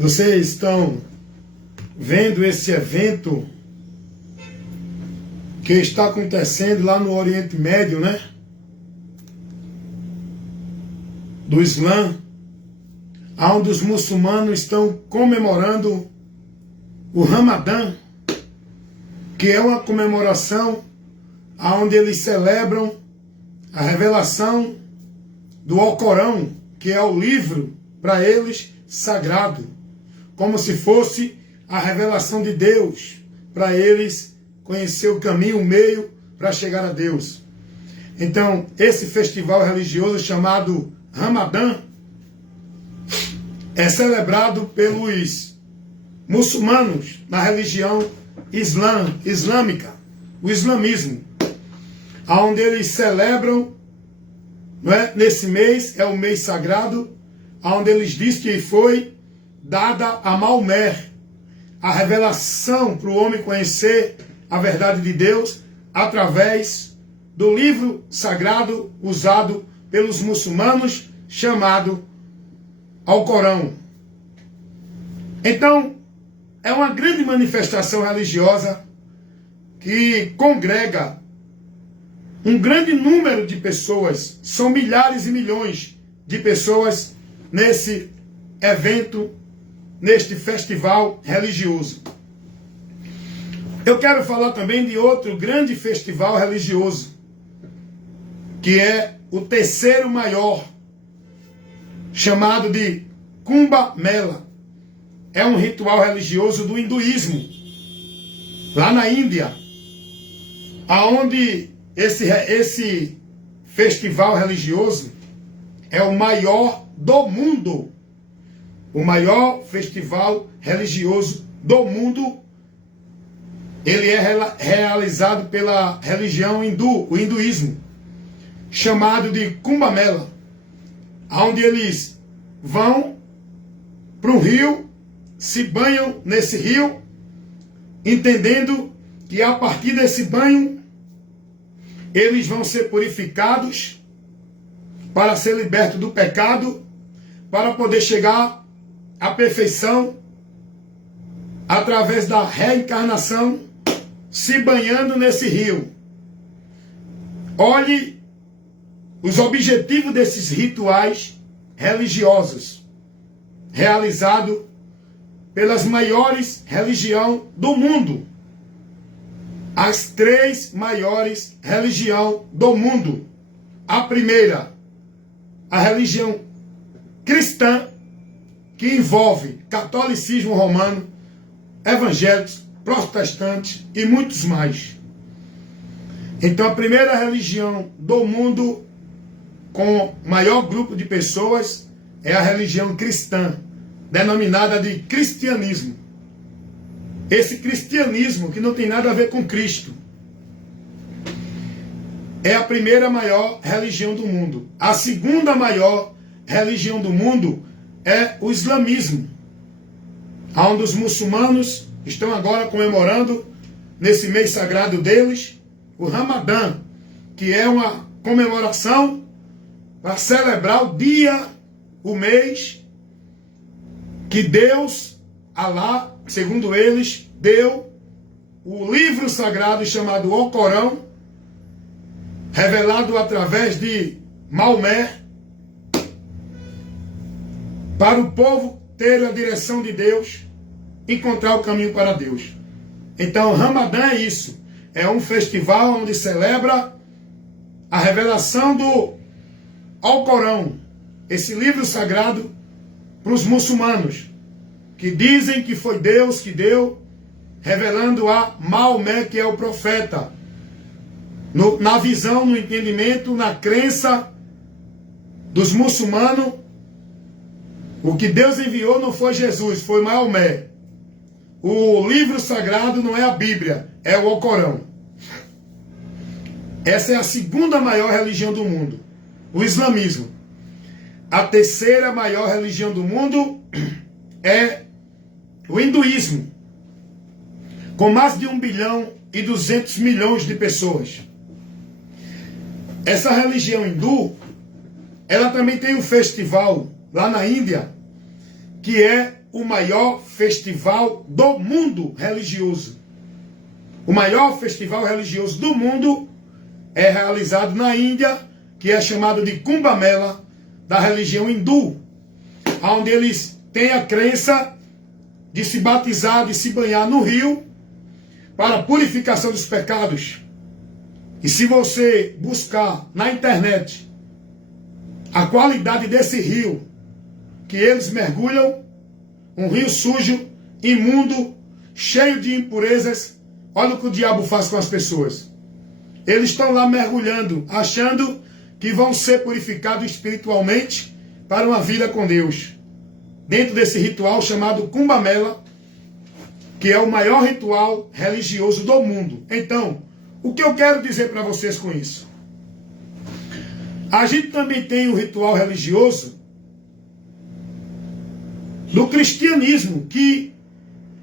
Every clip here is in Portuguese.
Vocês estão vendo esse evento que está acontecendo lá no Oriente Médio, né? Do Islã, onde os muçulmanos estão comemorando o Ramadã, que é uma comemoração onde eles celebram a revelação do Alcorão, que é o livro para eles sagrado, como se fosse a revelação de Deus para eles conhecer o caminho, o meio para chegar a Deus. Então, esse festival religioso chamado Ramadã é celebrado pelos muçulmanos na religião islâmica, o islamismo, onde eles celebram, não é? Nesse mês, é o mês sagrado, onde eles dizem que foi dada a Maomé a revelação para o homem conhecer a verdade de Deus através do livro sagrado usado pelos muçulmanos, chamado Alcorão. Então, é uma grande manifestação religiosa que congrega um grande número de pessoas, são milhares e milhões de pessoas nesse evento, neste festival religioso. Eu quero falar também de outro grande festival religioso, que é o terceiro maior, chamado de Kumbh Mela. É um ritual religioso do hinduísmo, lá na Índia, aonde esse festival religioso é o maior do mundo, o maior festival religioso do mundo. Ele é realizado pela religião hindu, o hinduísmo, chamado de Kumbh Mela, onde eles vão para um rio, se banham nesse rio, entendendo que a partir desse banho eles vão ser purificados para ser libertos do pecado, para poder chegar à perfeição através da reencarnação, se banhando nesse rio. Olhe os objetivos desses rituais religiosos, realizados pelas maiores religiões do mundo. As três maiores religiões do mundo. A primeira, a religião cristã, que envolve catolicismo romano, evangélicos, protestantes e muitos mais. Então, a primeira religião do mundo com maior grupo de pessoas é a religião cristã, denominada de cristianismo. Esse cristianismo, que não tem nada a ver com Cristo, é a primeira maior religião do mundo. A segunda maior religião do mundo é o islamismo, onde os muçulmanos estão agora comemorando, nesse mês sagrado deles, o Ramadã, que é uma comemoração para celebrar o dia, o mês, que Deus, Alá, segundo eles, deu o livro sagrado chamado Alcorão, revelado através de Maomé, para o povo ter a direção de Deus, encontrar o caminho para Deus. Então, Ramadã é isso. É um festival onde celebra a revelação do Alcorão, esse livro sagrado para os muçulmanos, que dizem que foi Deus que deu, revelando a Maomé, que é o profeta. Na visão, no entendimento, na crença dos muçulmanos, o que Deus enviou não foi Jesus, foi Maomé. O livro sagrado não é a Bíblia, é o Alcorão. Essa é a segunda maior religião do mundo, o islamismo. A terceira maior religião do mundo é o hinduísmo, com mais de 1,2 bilhão de pessoas. Essa religião hindu, ela também tem um festival lá na Índia, que é o maior festival do mundo religioso. O maior festival religioso do mundo é realizado na Índia, que é chamado de Kumbh Mela, da religião hindu, onde eles têm a crença de se batizar, de se banhar no rio, para a purificação dos pecados. E se você buscar na internet a qualidade desse rio que eles mergulham, um rio sujo, imundo, cheio de impurezas, olha o que o diabo faz com as pessoas. Eles estão lá mergulhando, achando que vão ser purificados espiritualmente para uma vida com Deus. Dentro desse ritual chamado Kumbh Mela, que é o maior ritual religioso do mundo. Então, o que eu quero dizer para vocês com isso? A gente também tem o ritual religioso do cristianismo, que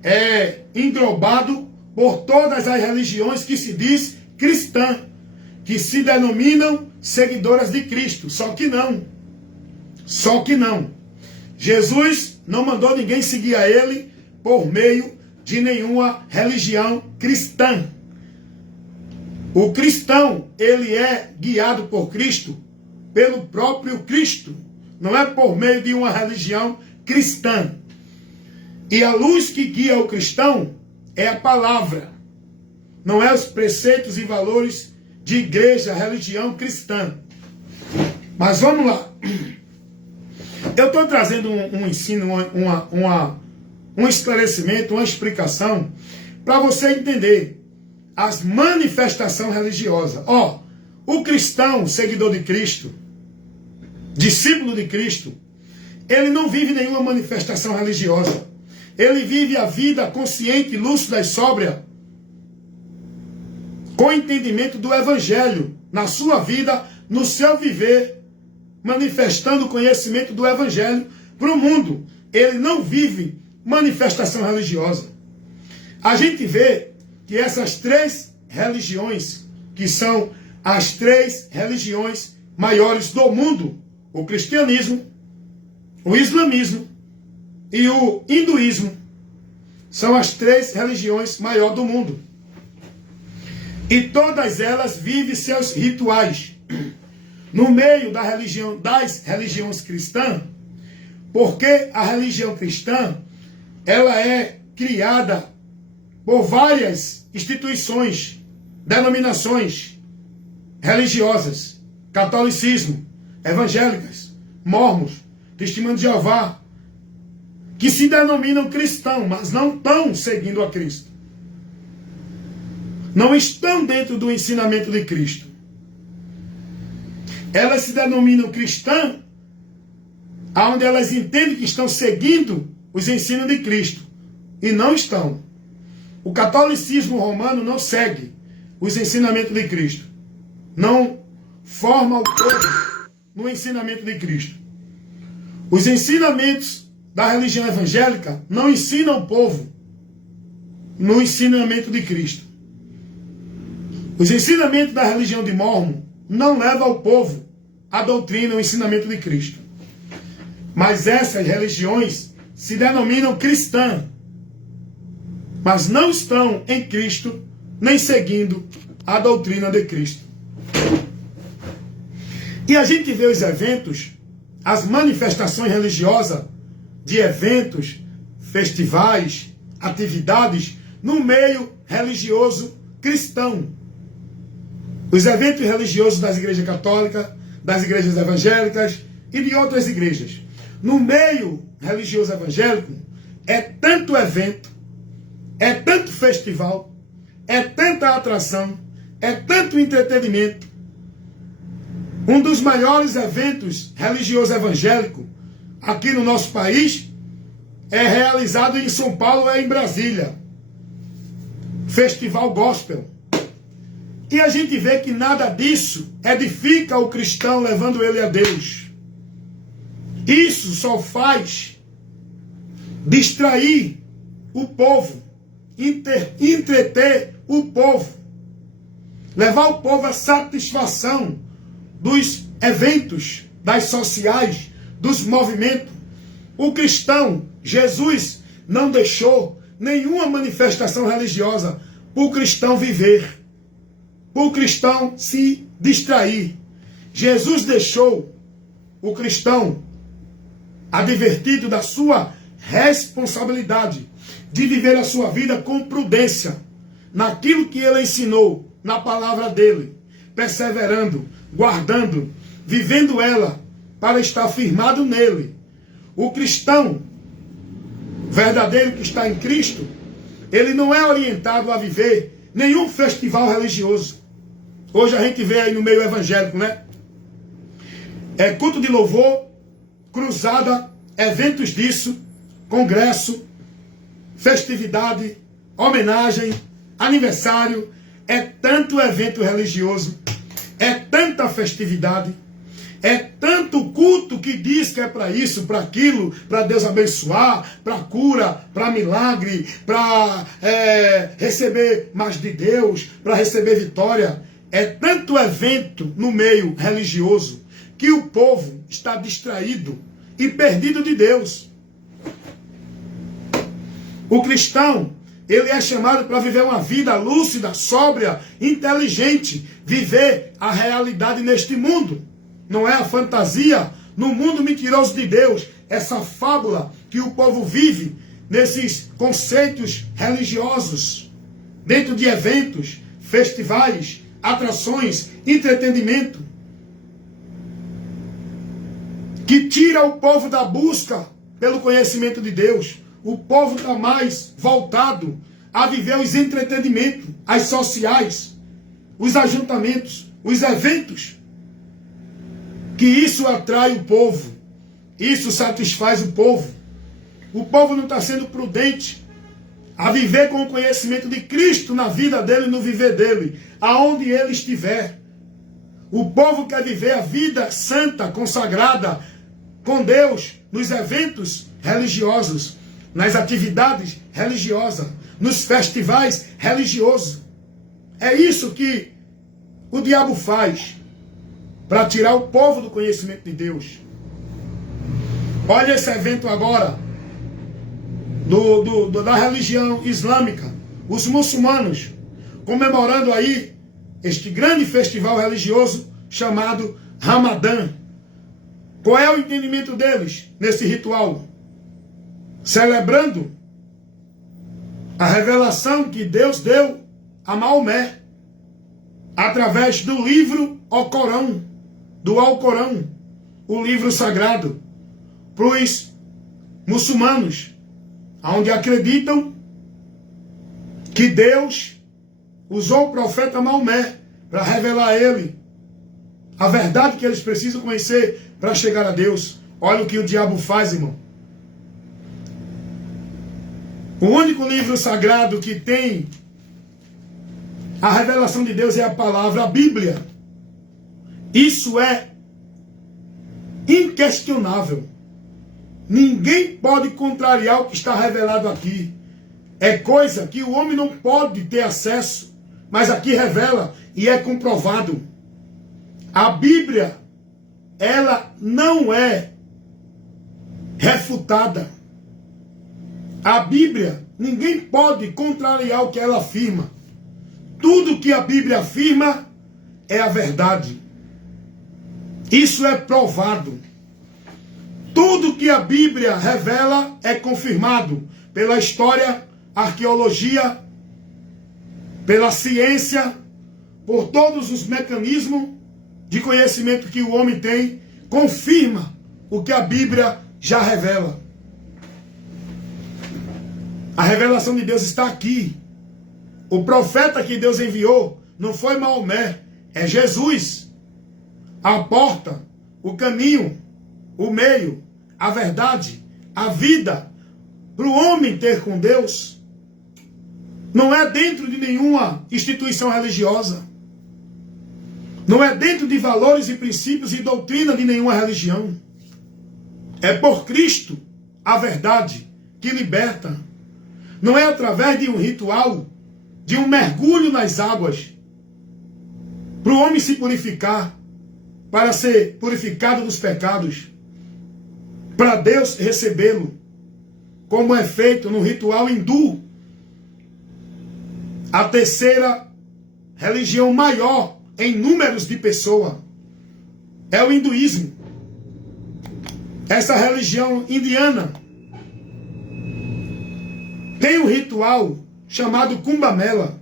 é englobado por todas as religiões que se diz cristã, que se denominam seguidoras de Cristo. Só que não. Só que não. Jesus não mandou ninguém seguir a ele por meio de nenhuma religião cristã. O cristão, ele é guiado por Cristo, pelo próprio Cristo. Não é por meio de uma religião cristã. E a luz que guia o cristão é a palavra. Não é os preceitos e valores de igreja, religião cristã. Mas vamos lá. Eu estou trazendo um ensino, um esclarecimento, uma explicação, para você entender as manifestações religiosas. Ó, o cristão, seguidor de Cristo, discípulo de Cristo, ele não vive nenhuma manifestação religiosa. Ele vive a vida consciente, lúcida e sóbria, com entendimento do Evangelho, na sua vida, no seu viver, manifestando o conhecimento do Evangelho para o mundo. Ele não vive manifestação religiosa. A gente vê que essas três religiões, que são as três religiões maiores do mundo, o cristianismo, o islamismo e o hinduísmo, são as três religiões maiores do mundo. E todas elas vivem seus rituais. No meio da religião, das religiões cristãs, porque a religião cristã, ela é criada por várias instituições, denominações religiosas, catolicismo, evangélicas, mormons, testemunho de Jeová, que se denominam cristãos, mas não estão seguindo a Cristo. Não estão dentro do ensinamento de Cristo. Elas se denominam cristãs, onde elas entendem que estão seguindo os ensinos de Cristo. E não estão. O catolicismo romano não segue os ensinamentos de Cristo. Não forma o povo no ensinamento de Cristo. Os ensinamentos da religião evangélica não ensinam o povo no ensinamento de Cristo. Os ensinamentos da religião de Mórmon não levam ao povo à doutrina, ao ensinamento de Cristo. Mas essas religiões se denominam cristãs, mas não estão em Cristo, nem seguindo a doutrina de Cristo. E a gente vê os eventos, as manifestações religiosas de eventos, festivais, atividades no meio religioso cristão. Os eventos religiosos das igrejas católicas, das igrejas evangélicas e de outras igrejas. No meio religioso evangélico, é tanto evento, é tanto festival, é tanta atração, é tanto entretenimento. Um dos maiores eventos religiosos evangélicos aqui no nosso país é realizado em São Paulo e em Brasília. Festival Gospel. E a gente vê que nada disso edifica o cristão, levando ele a Deus. Isso só faz distrair o povo, entreter o povo, levar o povo à satisfação dos eventos, das sociais, dos movimentos. O cristão, Jesus, não deixou nenhuma manifestação religiosa para o cristão viver, para o cristão se distrair. Jesus deixou o cristão advertido da sua responsabilidade de viver a sua vida com prudência naquilo que ele ensinou na palavra dele, perseverando, guardando, vivendo ela para estar firmado nele. O cristão verdadeiro que está em Cristo, ele não é orientado a viver nenhum festival religioso. Hoje a gente vê aí no meio evangélico, né? É culto de louvor, cruzada, eventos disso, congresso, festividade, homenagem, aniversário. É tanto evento religioso, é tanta festividade, é tanto culto que diz que é para isso, para aquilo, para Deus abençoar, para cura, para milagre, para receber mais de Deus, para receber vitória. É tanto evento no meio religioso que o povo está distraído e perdido de Deus. O cristão, ele é chamado para viver uma vida lúcida, sóbria, inteligente, viver a realidade neste mundo. Não é a fantasia no mundo mentiroso de Deus, essa fábula que o povo vive nesses conceitos religiosos, dentro de eventos, festivais, atrações, entretenimento, que tira o povo da busca pelo conhecimento de Deus. O povo está mais voltado a viver os entretenimentos, as sociais, os ajuntamentos, os eventos. Que isso atrai o povo, isso satisfaz o povo. O povo não está sendo prudente a viver com o conhecimento de Cristo na vida dele e no viver dele, aonde ele estiver. O povo quer viver a vida santa, consagrada com Deus, nos eventos religiosos, nas atividades religiosas, nos festivais religiosos. É isso que o diabo faz para tirar o povo do conhecimento de Deus. Olha esse evento agora da religião islâmica, os muçulmanos comemorando aí este grande festival religioso chamado Ramadã. Qual é o entendimento deles nesse ritual? Celebrando a revelação que Deus deu a Maomé através do livro Alcorão, do Alcorão, o livro sagrado, para os muçulmanos, onde acreditam que Deus usou o profeta Maomé para revelar a ele a verdade que eles precisam conhecer para chegar a Deus. Olha o que o diabo faz, irmão. O único livro sagrado que tem a revelação de Deus é a palavra, a Bíblia. Isso é inquestionável. Ninguém pode contrariar o que está revelado aqui. É coisa que o homem não pode ter acesso, mas aqui revela e é comprovado. A Bíblia, ela não é refutada. A Bíblia, ninguém pode contrariar o que ela afirma. Tudo que a Bíblia afirma é a verdade. Isso é provado. Tudo que a Bíblia revela é confirmado pela história, arqueologia, pela ciência, por todos os mecanismos de conhecimento que o homem tem, confirma o que a Bíblia já revela. A revelação de Deus está aqui. O profeta que Deus enviou não foi Maomé, é Jesus. A porta, o caminho, o meio, a verdade, a vida, para o homem ter com Deus, não é dentro de nenhuma instituição religiosa. Não é dentro de valores e princípios e doutrina de nenhuma religião. É por Cristo a verdade que liberta. Não é através de um ritual, de um mergulho nas águas, para o homem se purificar, para ser purificado dos pecados. para Deus recebê-lo, como é feito no ritual hindu, a terceira religião maior em números de pessoas. É o hinduísmo. Essa religião indiana tem um ritual chamado Kumbh Mela.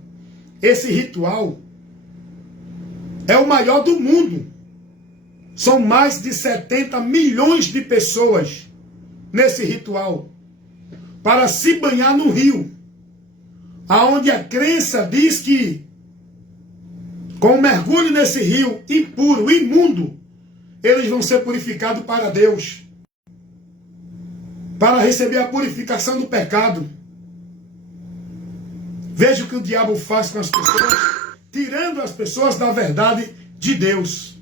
Esse ritual é o maior do mundo. São mais de 70 milhões de pessoas nesse ritual para se banhar no rio, aonde a crença diz que com o mergulho nesse rio impuro, imundo, eles vão ser purificados para Deus, para receber a purificação do pecado. Veja o que o diabo faz com as pessoas, tirando as pessoas da verdade de Deus.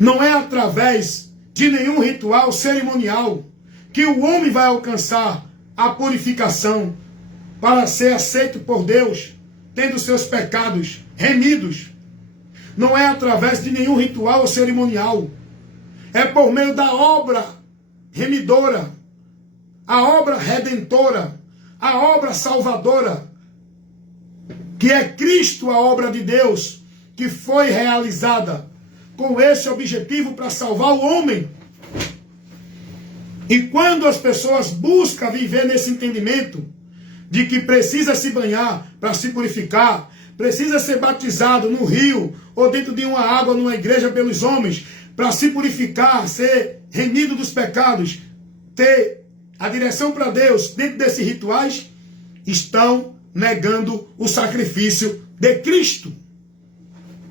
Não é através de nenhum ritual cerimonial que o homem vai alcançar a purificação para ser aceito por Deus, tendo seus pecados remidos. Não é através de nenhum ritual cerimonial. É por meio da obra remidora, a obra redentora, a obra salvadora, que é Cristo, a obra de Deus, que foi realizada com esse objetivo para salvar o homem. E quando as pessoas buscam viver nesse entendimento de que precisa se banhar para se purificar, precisa ser batizado no rio ou dentro de uma água numa igreja pelos homens para se purificar, ser remido dos pecados, ter a direção para Deus dentro desses rituais, estão negando o sacrifício de Cristo.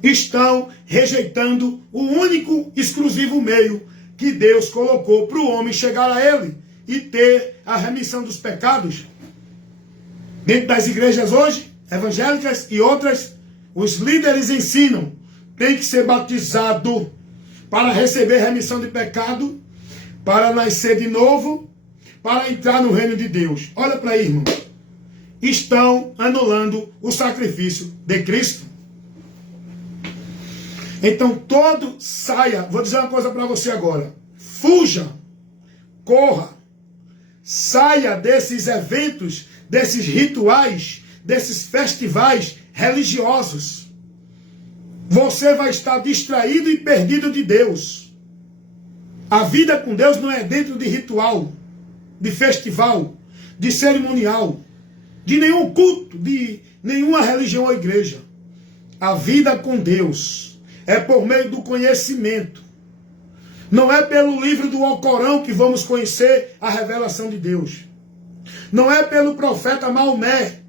Estão rejeitando o único, exclusivo meio que Deus colocou para o homem chegar a Ele e ter a remissão dos pecados. Dentro das igrejas hoje, evangélicas e outras, os líderes ensinam, tem que ser batizado para receber remissão de pecado, para nascer de novo, para entrar no reino de Deus. Olha para aí, irmão. Estão anulando o sacrifício de Cristo. Então todo saia, vou dizer uma coisa para você agora, fuja, corra, saia desses eventos, desses rituais, desses festivais religiosos. Você vai estar distraído e perdido de Deus. A vida com Deus não é dentro de ritual, de festival, de cerimonial, de nenhum culto, de nenhuma religião ou igreja. A vida com Deus é por meio do conhecimento. Não é pelo livro do Alcorão que vamos conhecer a revelação de Deus. Não é pelo profeta Maomé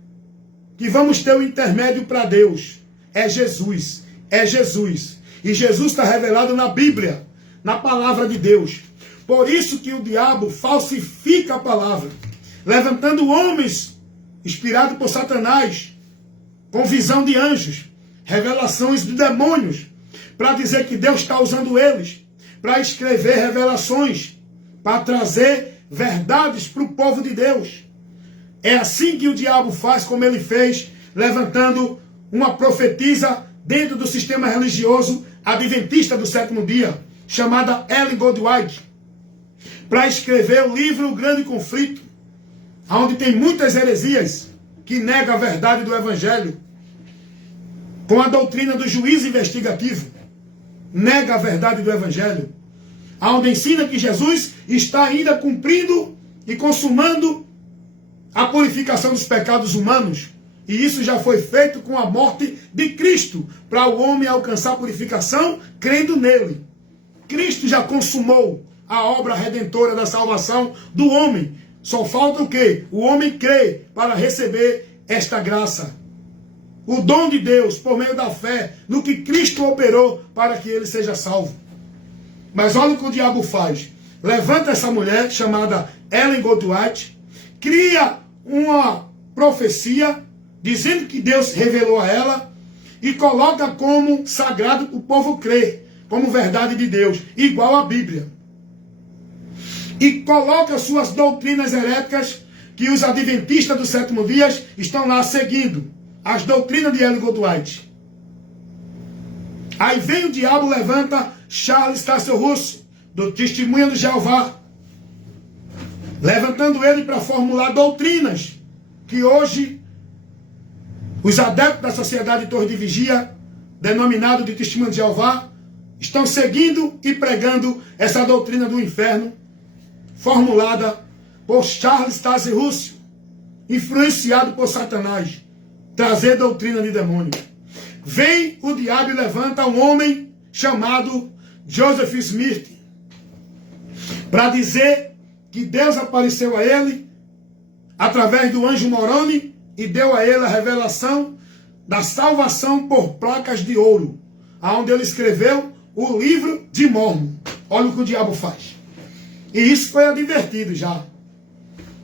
que vamos ter o intermédio para Deus. É Jesus. É Jesus. E Jesus está revelado na Bíblia, na palavra de Deus. Por isso que o diabo falsifica a palavra, levantando homens inspirados por Satanás, com visão de anjos, revelações de demônios, para dizer que Deus está usando eles, para escrever revelações, para trazer verdades para o povo de Deus. É assim que o diabo faz, como ele fez, levantando uma profetisa dentro do sistema religioso adventista do sétimo dia, chamada Ellen Goldwyn, para escrever o livro O Grande Conflito, onde tem muitas heresias que negam a verdade do Evangelho, com a doutrina do juízo investigativo, nega a verdade do Evangelho, onde ensina que Jesus está ainda cumprindo e consumando a purificação dos pecados humanos, e isso já foi feito com a morte de Cristo, para o homem alcançar a purificação crendo nele. Cristo já consumou a obra redentora da salvação do homem. Só falta o quê? O homem crer para receber esta graça. O dom de Deus, por meio da fé, no que Cristo operou para que ele seja salvo. Mas olha o que o diabo faz. Levanta essa mulher, chamada Ellen Goldwyn, cria uma profecia, dizendo que Deus revelou a ela, e coloca como sagrado para o povo crer, como verdade de Deus, igual à Bíblia. E coloca suas doutrinas heréticas, que os adventistas do sétimo dia estão lá seguindo, as doutrinas de Ellen Goldwyn. Aí vem o diabo, levanta Charles Taze Russell, do Testemunha de Jeová, levantando ele para formular doutrinas que hoje os adeptos da Sociedade Torre de Vigia, denominado de Testemunha de Jeová, estão seguindo e pregando essa doutrina do inferno, formulada por Charles Taze Russell, influenciado por Satanás, trazer doutrina de demônio. Vem o diabo e levanta um homem chamado Joseph Smith, para dizer que Deus apareceu a ele através do anjo Moroni e deu a ele a revelação da salvação por placas de ouro, aonde ele escreveu o livro de Mórmon. Olha o que o diabo faz. E isso foi advertido já.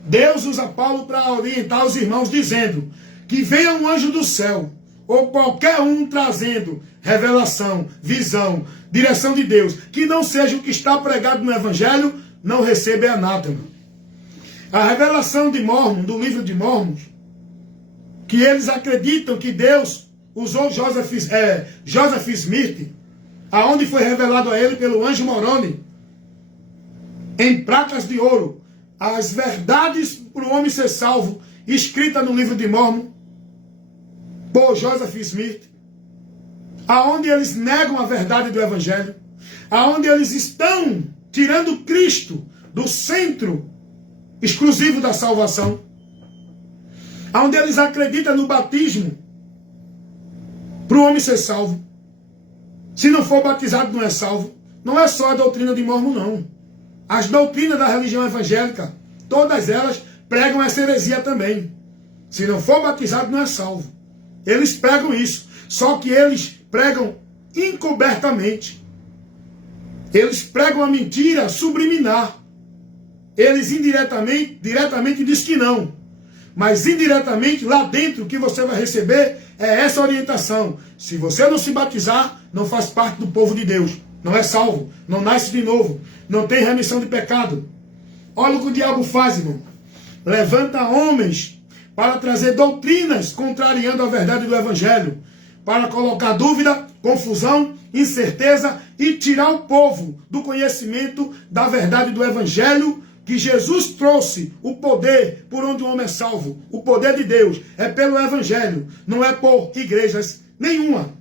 Deus usa Paulo para orientar os irmãos, dizendo que venha um anjo do céu, ou qualquer um trazendo revelação, visão, direção de Deus, que não seja o que está pregado no Evangelho, não receba anátema. A revelação de Mórmon, do livro de Mórmon, que eles acreditam que Deus usou Joseph Smith, aonde foi revelado a ele pelo anjo Moroni, em placas de ouro, as verdades para o homem ser salvo, escrita no livro de Mórmon, por Joseph Smith, aonde eles negam a verdade do Evangelho, aonde eles estão tirando Cristo do centro exclusivo da salvação, aonde eles acreditam no batismo para o homem ser salvo. Se não for batizado, não é salvo. Não é só a doutrina de Mórmon, não. As doutrinas da religião evangélica, todas elas pregam essa heresia também. Se não for batizado, não é salvo. Eles pregam isso. Só que eles pregam encobertamente. Eles pregam a mentira subliminar. Eles diretamente diz que não. Mas indiretamente, lá dentro, o que você vai receber é essa orientação. Se você não se batizar, não faz parte do povo de Deus. Não é salvo. Não nasce de novo. Não tem remissão de pecado. Olha o que o diabo faz, irmão. Levanta homens para trazer doutrinas contrariando a verdade do Evangelho. Para colocar dúvida, confusão, incerteza e tirar o povo do conhecimento da verdade do Evangelho, que Jesus trouxe o poder por onde o homem é salvo. O poder de Deus é pelo Evangelho, não é por igrejas nenhuma.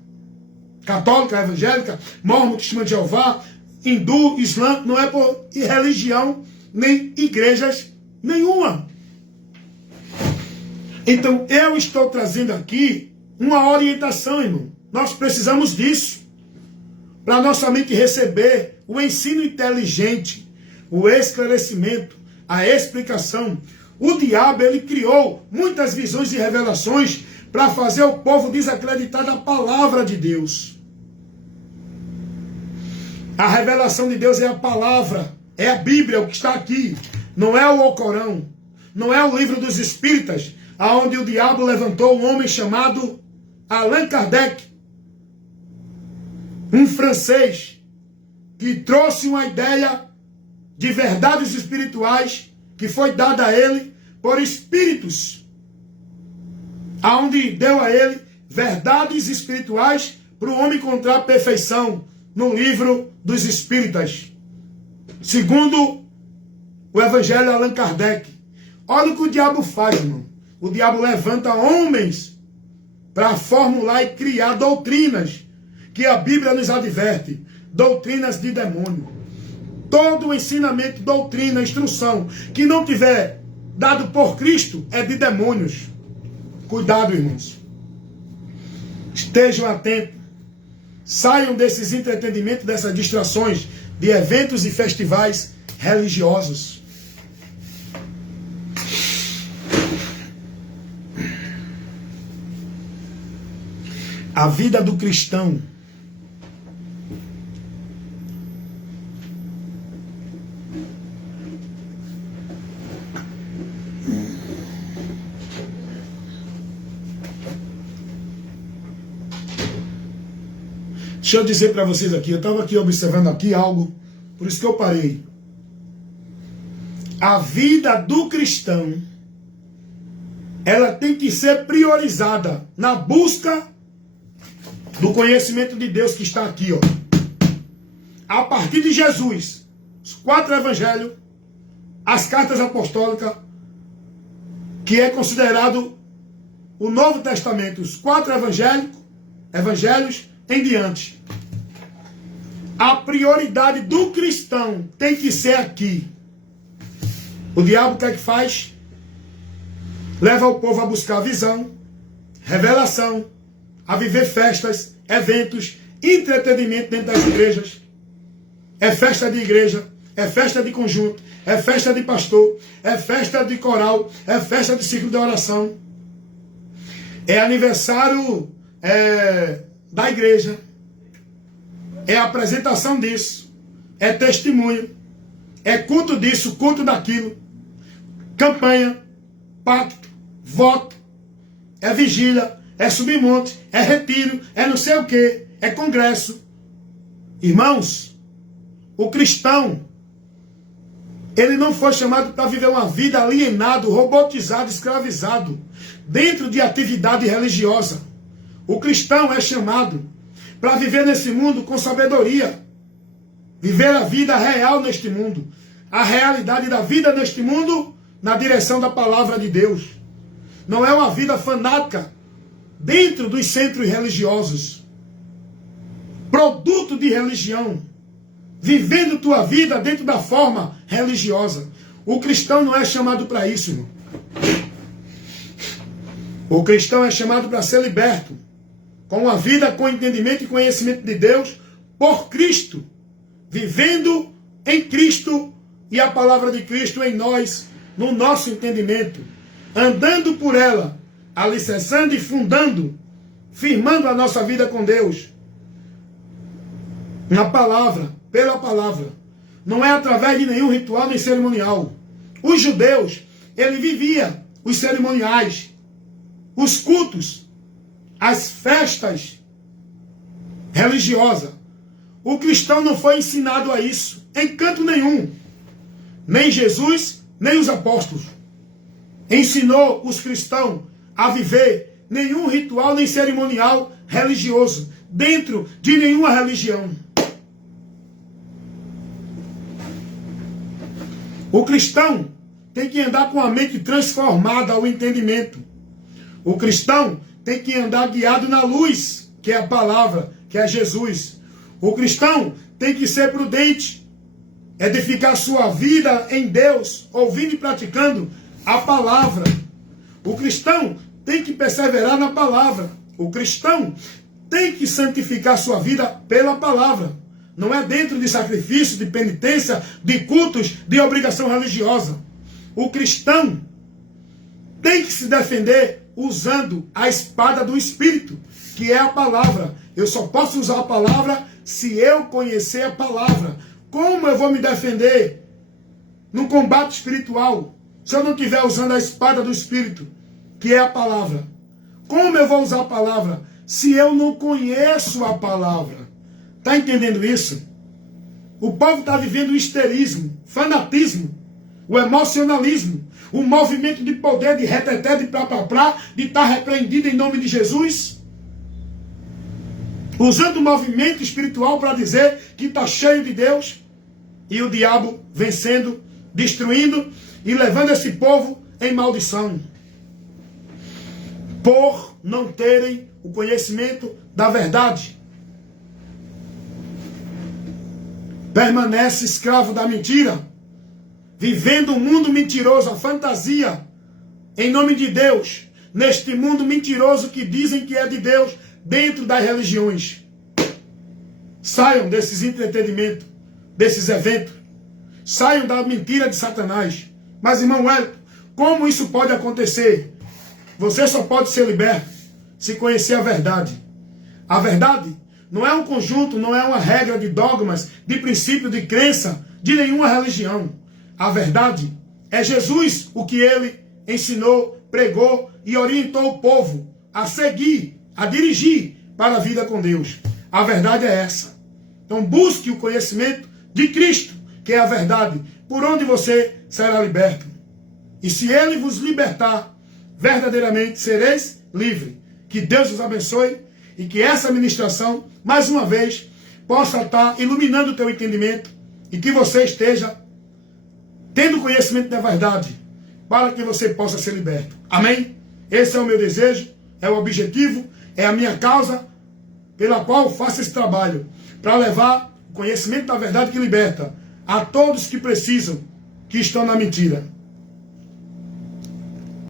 Católica, evangélica, Mórmon, Testemunha de Jeová, hindu, islã, não é por religião, nem igrejas nenhuma. Então eu estou trazendo aqui uma orientação, irmão. Nós precisamos disso, para nossa mente receber o ensino inteligente, o esclarecimento, a explicação. O diabo, ele criou muitas visões e revelações para fazer o povo desacreditar da palavra de Deus. A revelação de Deus é a palavra, é a Bíblia, o que está aqui. Não é o Alcorão, não é o livro dos Espíritas, aonde o diabo levantou um homem chamado Allan Kardec, um francês, que trouxe uma ideia de verdades espirituais que foi dada a ele por espíritos, aonde deu a ele verdades espirituais para o homem encontrar perfeição no livro dos Espíritas, segundo o Evangelho Allan Kardec. Olha o que o diabo faz, irmão. O diabo levanta homens para formular e criar doutrinas que a Bíblia nos adverte, doutrinas de demônio. Todo o ensinamento, doutrina, instrução que não tiver dado por Cristo é de demônios. Cuidado, irmãos. Estejam atentos. Saiam desses entretenimentos, dessas distrações de eventos e festivais religiosos. A vida do cristão deixa eu dizer para vocês aqui, eu estava aqui observando aqui algo, por isso que eu parei. A vida do cristão, ela tem que ser priorizada na busca do conhecimento de Deus que está aqui, ó. A partir de Jesus, os 4 evangelhos, as cartas apostólicas, que é considerado o Novo Testamento, os 4 evangelhos em diante. A prioridade do cristão tem que ser aqui. O diabo o que é que faz? Leva o povo a buscar visão, revelação, a viver festas, eventos, entretenimento dentro das igrejas. É festa de igreja, é festa de conjunto, é festa de pastor, é festa de coral, é festa de ciclo de oração. É aniversário da igreja. É apresentação disso. É testemunho. É culto disso, culto daquilo. Campanha, pacto, voto. É vigília, é submonte, é retiro, é não sei o que, é congresso. Irmãos, o cristão, ele não foi chamado para viver uma vida alienado, robotizado, escravizado, dentro de atividade religiosa. O cristão é chamado para viver nesse mundo com sabedoria. Viver a vida real neste mundo. A realidade da vida neste mundo na direção da palavra de Deus. Não é uma vida fanática dentro dos centros religiosos. Produto de religião. Vivendo tua vida dentro da forma religiosa. O cristão não é chamado para isso, irmão. O cristão é chamado para ser liberto. Com uma vida com entendimento e conhecimento de Deus por Cristo. Vivendo em Cristo e a palavra de Cristo em nós, no nosso entendimento. Andando por ela, alicerçando e fundando, firmando a nossa vida com Deus. Na palavra, pela palavra. Não é através de nenhum ritual nem cerimonial. Os judeus, ele vivia os cerimoniais, os cultos, as festas religiosas. O cristão não foi ensinado a isso, em canto nenhum. Nem Jesus, nem os apóstolos. Ensinou os cristãos a viver nenhum ritual nem cerimonial religioso, dentro de nenhuma religião. O cristão tem que andar com a mente transformada ao entendimento. O cristão tem que andar guiado na luz, que é a palavra, que é Jesus. O cristão tem que ser prudente, edificar sua vida em Deus, ouvindo e praticando a palavra. O cristão tem que perseverar na palavra. O cristão tem que santificar sua vida pela palavra. Não é dentro de sacrifício, de penitência, de cultos, de obrigação religiosa. O cristão tem que se defender usando a espada do Espírito, que é a palavra. Eu só posso usar a palavra se eu conhecer a palavra. Como eu vou me defender no combate espiritual se eu não estiver usando a espada do Espírito, que é a palavra? Como eu vou usar a palavra se eu não conheço a palavra? Está entendendo isso? O povo está vivendo o histerismo, fanatismo, o emocionalismo, o movimento de poder, de reteté, de plá, de estar repreendido em nome de Jesus. Usando o movimento espiritual para dizer que está cheio de Deus. E o diabo vencendo, destruindo e levando esse povo em maldição. Por não terem o conhecimento da verdade. Permanece escravo da mentira, vivendo um mundo mentiroso, a fantasia, em nome de Deus, neste mundo mentiroso que dizem que é de Deus, dentro das religiões. Saiam desses entretenimentos, desses eventos, saiam da mentira de Satanás. Mas, irmão Wellington, como isso pode acontecer? Você só pode ser liberto se conhecer a verdade. A verdade não é um conjunto, não é uma regra de dogmas, de princípio, de crença, de nenhuma religião. A verdade é Jesus, o que ele ensinou, pregou e orientou o povo a seguir, a dirigir para a vida com Deus. A verdade é essa. Então busque o conhecimento de Cristo, que é a verdade, por onde você será liberto. E se ele vos libertar, verdadeiramente sereis livres. Que Deus os abençoe e que essa ministração, mais uma vez, possa estar iluminando o teu entendimento e que você esteja tendo conhecimento da verdade, para que você possa ser liberto. Amém? Esse é o meu desejo, é o objetivo, é a minha causa, pela qual faço esse trabalho, para levar o conhecimento da verdade que liberta a todos que precisam, que estão na mentira.